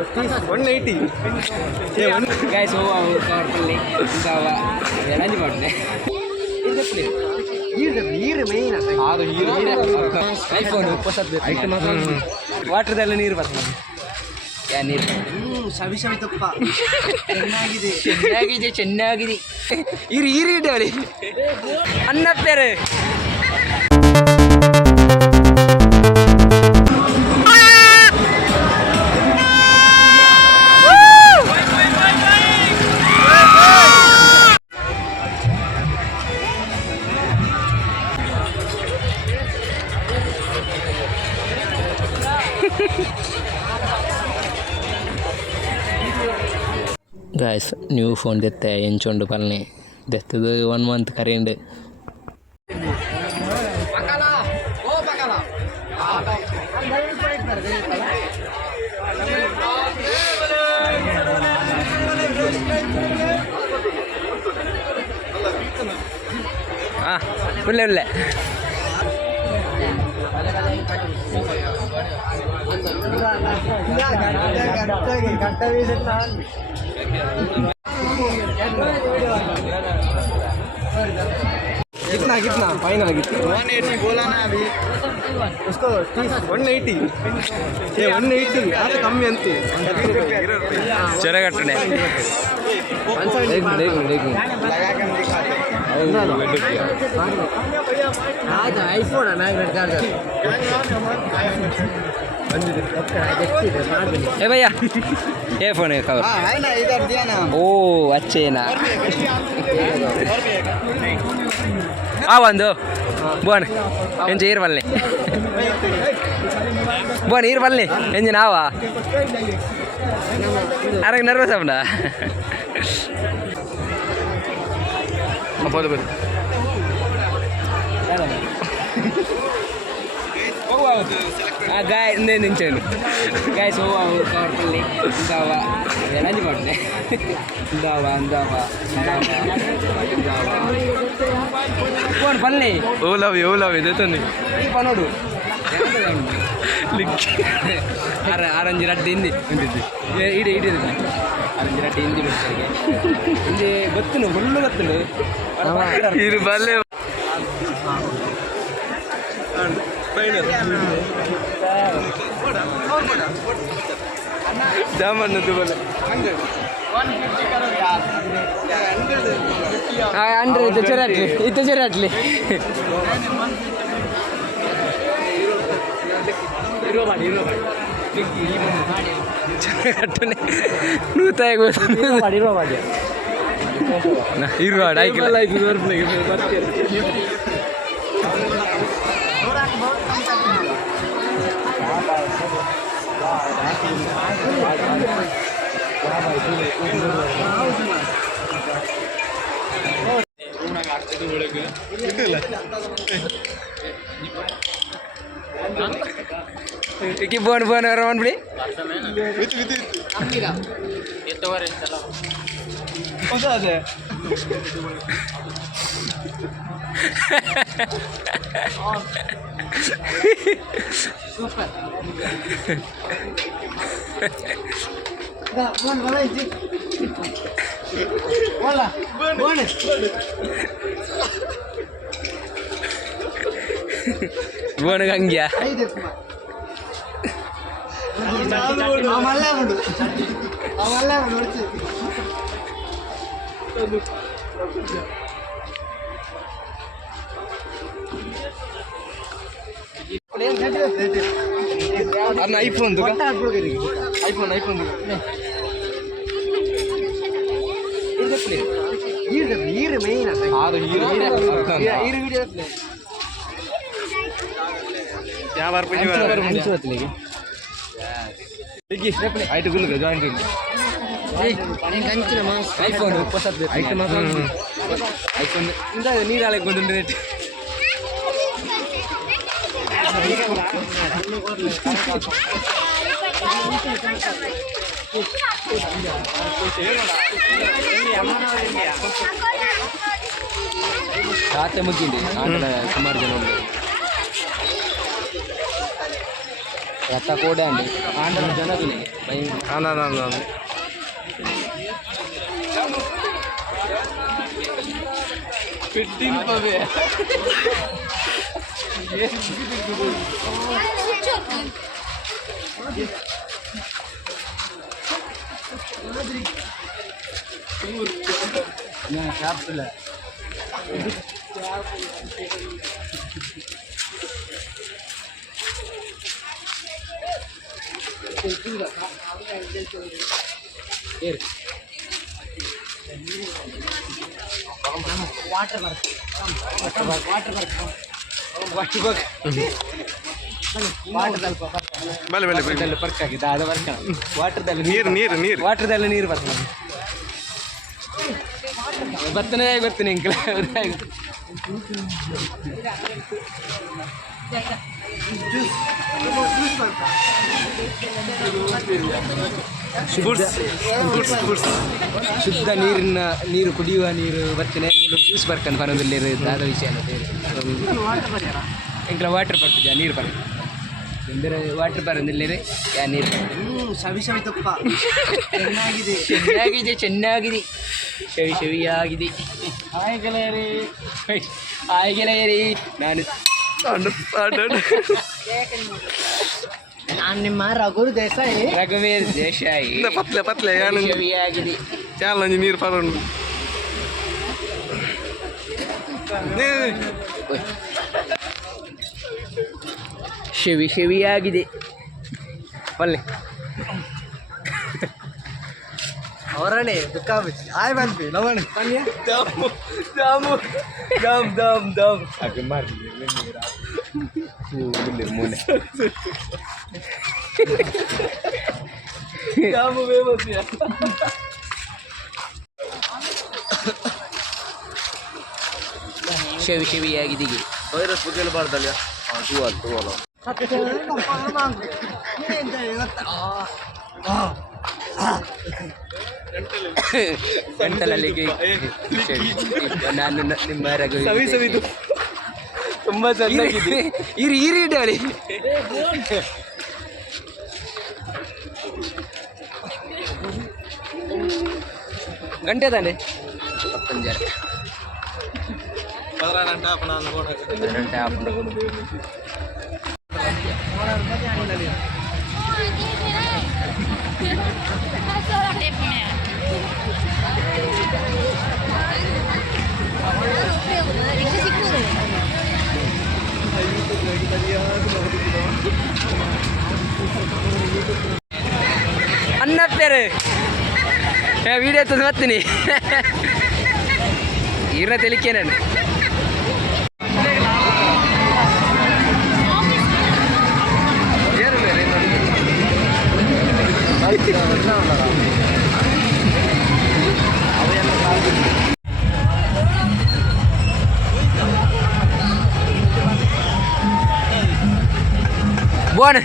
180. Guys, powerfully. iPhone water ನೀರು ಬರ್ತದೆ. ನೀರು ಚೆನ್ನಾಗಿದೆ ಇರಿ ಇಡವಳಿ ಅನ್ನಪ್ಪೇರೆ. Guys, new phone dette enchondu palne dettadu 1 month karinde ulle कितना फाइनल कितना 180 बोला ना अभी उसको 180 ये 180 आज कम अंते చెరగట్టనే लगा के हम दिखाते आज iPhone है ना चार्जर ए भैया ये फोन है कवर हां है ना इधर दिया ना ओ अच्छे ना ಒಂದು ಬೋನ್ ಎಂಜಿ ಇರ್ ಬಲ್ಲೆ ಬೋನ್ ಇರ್ ಬಲ್ಲೆ ಎಂಜಿ ನಾವಾ ಅರಗೆ ನರ್ವಸ್ ಅವನ ಬೋದು ಬೋದು ಗಾಯ ನಿಂಚೇನು ಗಾಯ್ಸ್ ಪವರ್ಫುಲ್ಲಿ ಇಂದಾವ ಎನಂಜಿ ಮಾಡ್ದೆ ಇಂದಾವ ಫೋನ್ ಬನ್ನಿ ಓಲವ್ ಇದೆ ತಾನೆ ಈ ಪನೋಡು ಆರಂಜಿ ರಡ್ಡಿ ಹಿಂದಿ ಉಂಟಿದ್ದು ಇಡಿ ಆರಂಜಿ ರಡ್ಡಿ ಹಿಂದಿ ಬಿಡ್ತಾರೆ ಹಿಂದಿ ಗೊತ್ತುನು ಫುಲ್ಲು ಗೊತ್ತುನು ಇರು ಬಲ್ಲೆ दामन तो बोले 150 करो यार 100 इतने चराटले ಬೋನ್ ಅವ್ರ ಮಾಡ್ಬಿಡಿ ಬೋನ್ ಹಂಗ್ಯಾ ಅನ್ನ ಐಫೋನ್ ಐಫೋನ್ ಹೀರ್ ಮೇನ್ ಯಾವ ಆಯ್ತು ಗುಲ್ಗ ಜಾಯಿಂಟ್ iPhone ಹೊಸದು ಐಫೋನ್ ನೀರು ಹಾಕೊಂಡು ರೇಟ್ ರಾತ್ರಿ ಮುಗಿಂಡಿ ಆಟದ ಸುಮಾರು ಜನ రత్త కూడా అండి ఆంధ్ర జనదులే అవునవునవును. పెట్టింపవే நான் சாப்பிடல ಬಲೆ ಬಲೆ ಬಲೆ ವರ್ಕ್ ಆಗಿದೆ ಅದು ವರ್ಕ್ ವಾಟರ್ದಲ್ಲಿ ನೀರು ವಾಟರ್ದಲ್ಲಿ ನೀರು ಬರ್ತದೆ ಬತ್ತನೇ ಬರ್ತೀನಿ ಇಂಕಲ ಶುದ್ಧ ನೀರು ಕುಡಿಯುವ ನೀರು ಬರ್ತನೆ ಜ್ಯೂಸ್ ಬರ್ತಾನೆ ಪರದಲ್ಲಿ ಆದ ವಿಷಯ ಇಂಕಲ ವಾಟರ್ ಬರ್ತದೆ ನೀರು ಬರ್ತದೆ ಎಂದರೆ ವಾಟರ್ ಬರೋದಿಲ್ಲರೆ ಯಾ ನೀರು ಸವಿ ಸವಿ ತುಪ್ಪ ಚೆನ್ನಾಗಿದೆ ಚೆನ್ನಾಗಿದೆ ಶವಿ ಶವಿಯಾಗಿದೆ ಹಾಯ್ ಗೆಳೆಯರಿ ನಾನು ನಾನು ನಿಮ್ಮ ರಘುವೀರ್ ದೇಸಾಯಿ ಪತ್ಲೆ ಶವಿಯಾಗಿದೆ ಚಾಲ ನೀರು ಪರೋಣ ಶವಿಯಾಗಿದೆ ಒಳ್ಳೆ ಅವರಣೆ ದುಃಖ ಆಯ್ ಬಂದ್ವಿ ಲವಣ ದಮ್ ಹಾಗೆ ಮಾಡಿ ಮೊನ್ನೆ ಶವಿಯಾಗಿದೆ ವೈರಸ್ ಬಗ್ಗೆ ಹೇಳ್ಬಾರ್ದಲ್ಲ ತೂವಲ್ಲ ಗಂಟಲಲ್ಲಿ ನಾನು ನಿಮ್ಮ ಸವಿದು ತುಂಬಾ ಚೆನ್ನಾಗಿದೆ. ಇರಿ ಇಡಲಿ ಗಂಟೆ ತಾನೆ 15 ಅನ್ನಪ್ಪೇರು ವಿಡಿಯೋ ತಂದು ಬರ್ತೀನಿ ಇರ ತೆಲಿಕೆ ನಾನು Buon.